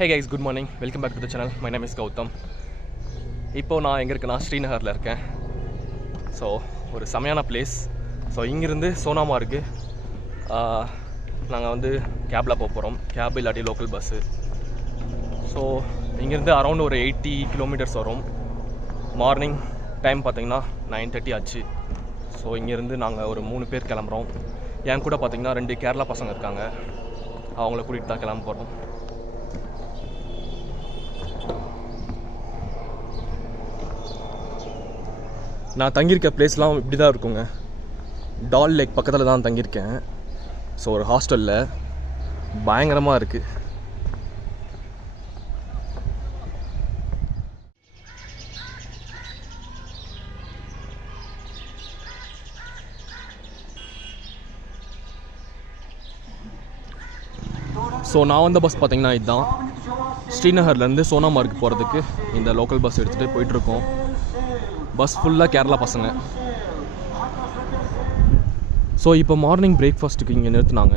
Hey guys, good morning. Welcome back to the channel. My name is Gautam. இப்போ நான் எங்கே இருக்கேன்னா ஸ்ரீநகரில் இருக்கேன். ஸோ ஒரு செமையான பிளேஸ். ஸோ இங்கேருந்து சோனாமார்க்கு நாங்கள் வந்து கேபில் போக போகிறோம். கேப் இல்லாட்டி லோக்கல் பஸ்ஸு. ஸோ இங்கேருந்து அரௌண்ட் ஒரு 80 கிலோமீட்டர்ஸ் வரும். மார்னிங் டைம் பார்த்திங்கன்னா 9:30 ஆச்சு. ஸோ இங்கேருந்து நாங்கள் ஒரு 3 பேர் கிளம்புறோம். என் கூட பார்த்திங்கன்னா 2 கேரளா பசங்க இருக்காங்க. அவங்கள கூட்டிகிட்டு தான் கிளம்ப போகிறோம். நான் தங்கியிருக்க பிளேஸ்லாம் இப்படி தான் இருக்குங்க. டால் லேக் பக்கத்தில் தான் தங்கியிருக்கேன். ஸோ ஒரு ஹாஸ்டலில் பயங்கரமாக இருக்குது. ஸோ நான் வந்த பஸ் பார்த்திங்கன்னா இதுதான். ஸ்ரீநகர்லேருந்து சோனாமார்க் போகிறதுக்கு இந்த லோக்கல் பஸ் எடுத்துகிட்டு போயிட்டுருக்கோம். பஸ் ஃபுல்லாக கேரளா பசங்க. ஸோ இப்போ மார்னிங் பிரேக்ஃபாஸ்ட்டுக்கு இங்கே நிறுத்தினாங்க.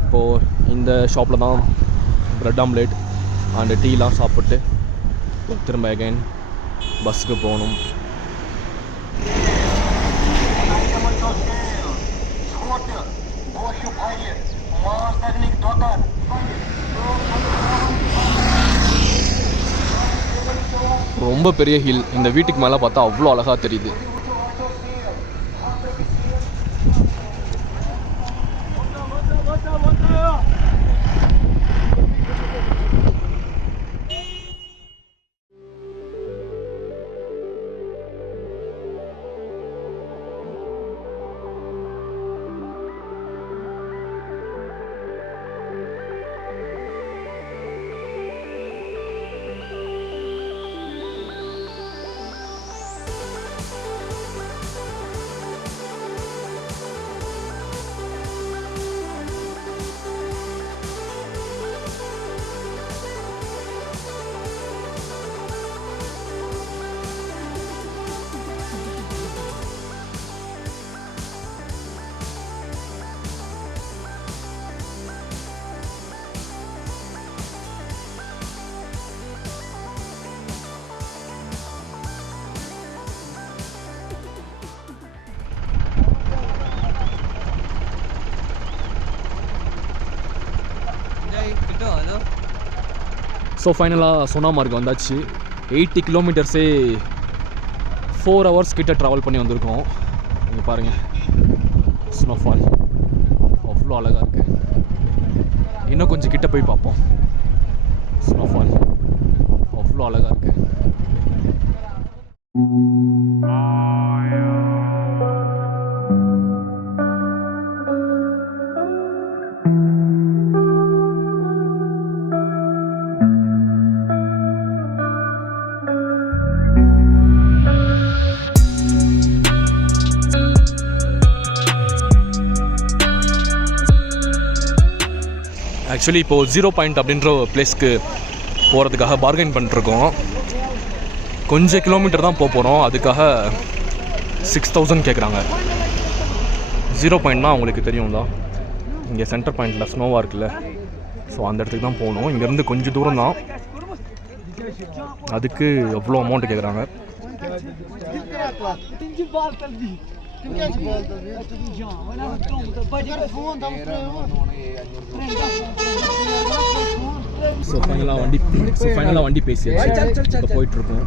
இப்போது இந்த ஷாப்பில் தான் ப்ரெட் ஆம்லேட் அண்டு டீலாம் சாப்பிட்டு திரும்ப அகைன் பஸ்ஸுக்கு போகணும். ரொம்ப பெரிய ஹில். இந்த வீட்டுக்கு மேலே பார்த்தா அவ்வளோ அழகாக தெரியுது. ஸோ ஃபைனலாக சோனாமார்க் வந்தாச்சு. 80 கிலோமீட்டர்ஸே 4 hours கிட்ட ட்ராவல் பண்ணி வந்திருக்கோம். இங்கே பாருங்கள், ஸ்னோஃபால் அவ்வளோ அழகாக இருக்குது. இன்னும் கொஞ்சம் கிட்ட போய் பார்ப்போம். ஸ்னோஃபால் அவ்வளோ அழகாக இருக்குது. ஆக்சுவலி இப்போது 0 பாயிண்ட் அப்படின்ற பிளேஸ்க்கு போகிறதுக்காக பார்கெயின் பண்ணிட்டுருக்கோம். கொஞ்சம் கிலோமீட்டர் தான் போகிறோம். அதுக்காக 6000 கேட்குறாங்க. 0 பாயிண்ட்னா உங்களுக்கு தெரியும் தான், இங்கே சென்டர் பாயிண்டில் ஸ்னோவாக இருக்குல்ல. ஸோ அந்த இடத்துக்கு தான் போகணும். இங்கேருந்து கொஞ்சம் தூரம் தான், அதுக்கு எவ்வளோ அமௌண்ட்டு கேட்குறாங்க. ஸோ ஃபைனலாக வண்டி பேசியாச்சு. இப்போ போயிட்டுருக்கோம்.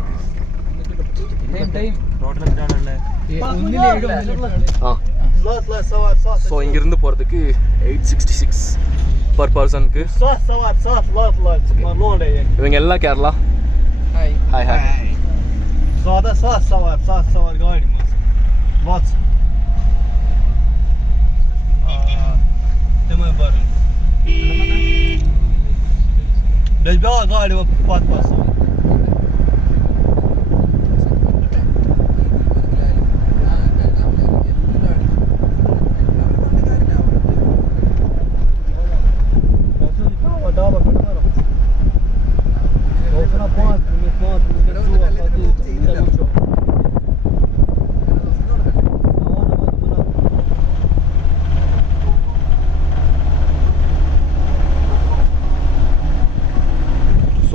ஸோ இங்கேருந்து போகிறதுக்கு 866 பர் பர்சனுக்கு. இவங்க எல்லாம் கேரளா. Hi hi. What? Ты мой барин. Без бела говорю, под пасом.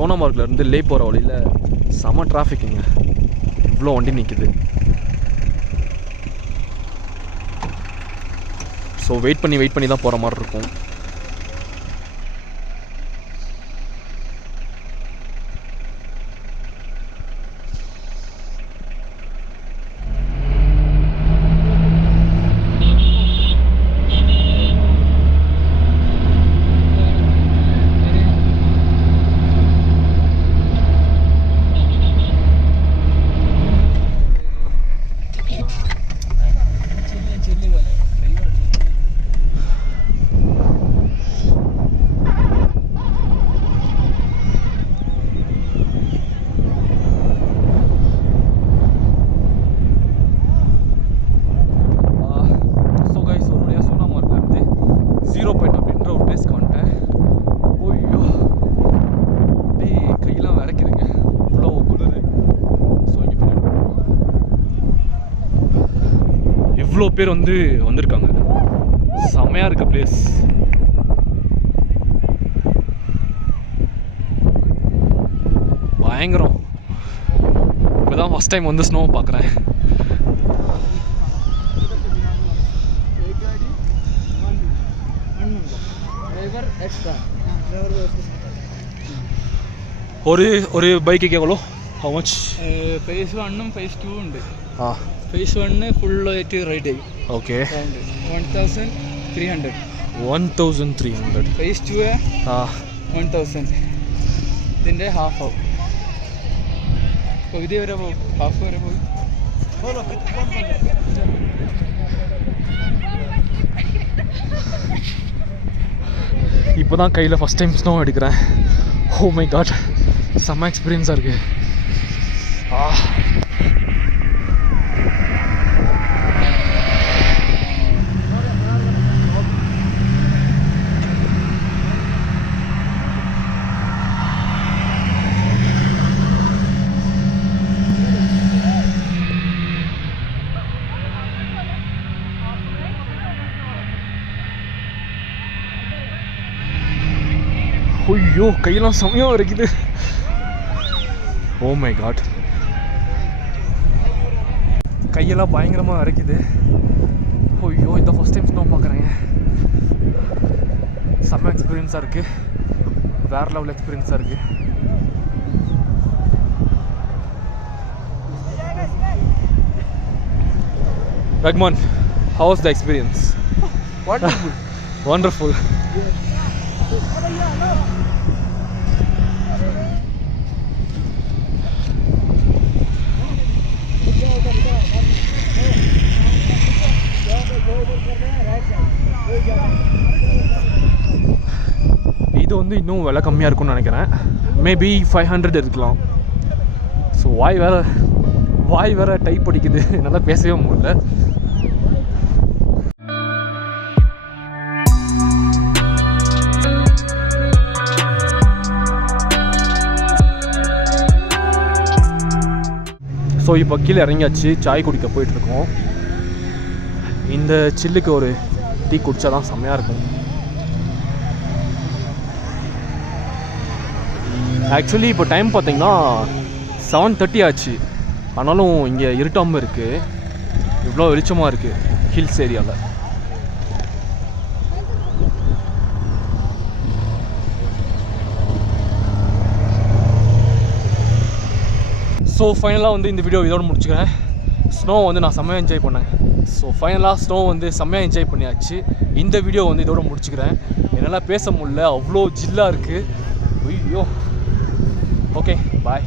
சோனாமார்க்லேருந்து லே போகிற வழியில் செம டிராஃபிக்குங்க. இவ்வளோ வண்டி நிற்குது. ஸோ வெயிட் பண்ணி தான் போகிற மாதிரி இருக்கும். இவ்வளோ பேர் வந்திருக்காங்க. செம்மையாக இருக்க பிளேஸ். பயங்கரம். இப்போ தான் ஃபஸ்ட் டைம் வந்து ஸ்னோ பார்க்குறேன். ஒரு பைக்கு எவ்வளோ? How much? phase 1 phase 2 ഉണ്ട്. phase 1 ഫുൾ ആയിട്ട് റൈഡ് ചെയ്യും. ഓക്കെ. 1300. 1300. phase 2 1000. ഇതിൻ്റെ ഹാഫ് ആവും. പകുതി വരെ പോകും, ഹാഫ് വരെ പോകും. இப்போ தான் கையில் ஃபஸ்ட் டைம் ஸ்னோ எடுக்கிறேன். ஓ மை காட், செம்ம எக்ஸ்பீரியன்ஸாக இருக்குது. ஐயோ, கையெல்லாம் செம்மையாக இருக்குது. ஓ மை காட், கையெல்லாம் பயங்கரமாக வரைக்குது. ஐயோ, இந்த ஃபஸ்ட் டைம் ஸ்னோ பார்க்குறேங்க. செம்ம எக்ஸ்பீரியன்ஸாக இருக்குது. வேறு லெவல் எக்ஸ்பீரியன்ஸாக இருக்குது. Rahman, how was the experience? Wonderful. Wonderful. இது இன்னும் விலை கம்மியாக இருக்கும்னு நினைக்கிறேன். மேபி 500 இருக்கலாம். ஸோ வாய் வேறு டைப் அடிக்குது, என்னால் பேசவே முடியல. ஸோ இப்போ கீழே இறங்கியாச்சு, சாய் குடிக்க போயிட்டுருக்கோம். இந்த சில்லுக்கு ஒரு டீ குடித்தா தான் செம்மையாக இருக்கும். ஆக்சுவலி இப்போ டைம் பார்த்திங்கன்னா 7:30 ஆச்சு. ஆனாலும் இங்கே இருட்டாமல் இருக்குது, இவ்வளோ வெளிச்சமாக இருக்குது ஹில்ஸ் ஏரியாவில். ஸோ ஃபைனலாக இந்த வீடியோ இதோடு முடிச்சுக்கிறேன். ஸ்னோ நான் செம்மையாக என்ஜாய் பண்ணேன். ஸோ ஃபைனலாக ஸ்னோ செம்மையாக என்ஜாய் பண்ணியாச்சு. இந்த வீடியோ இதோட முடிச்சுக்கிறேன். என்னால் பேச முடியல, அவ்வளோ ஜில்லாக இருக்குது. ஐயோ, ஓகே, பாய்.